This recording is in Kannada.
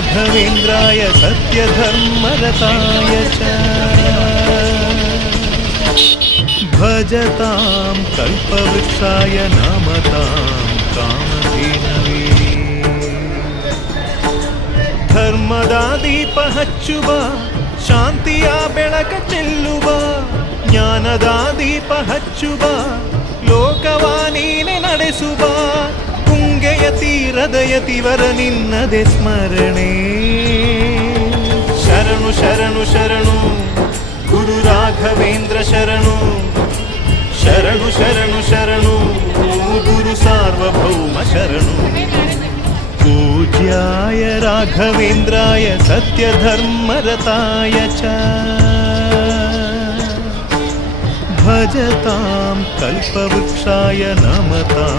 राघवेन्द्राय सत्यधर्मरताय च भजतां कल्पवृक्षाय नमतां कामधेनवे ಧರ್ಮದ ದೀಪ ಹಚ್ಚುವ ಶಾಂತಿಯ ಬೆಳಕ ಚೆಲ್ಲುವ ಜ್ಞಾನದ ದೀಪ ಹಚ್ಚುವ ಲೋಕವ ನೀನೆ ನಡೆಸುವ ತುಂಗೆಯ ತೀರದ ಯತಿವರ ನಿನ್ನದೆ ಸ್ಮರಣೆ ಶರಣು ಶರಣು ಶರಣು ಗುರು ರಾಘವೇಂದ್ರ ಶರಣು ಶರಣು ಶರಣು ಶರಣು ಗುರು ಸಾರ್ವಭೌಮ ಶರಣು पूज्याय राघवेन्द्राय सत्यधर्मरताय च भजतां कल्पवृक्षाय नमतां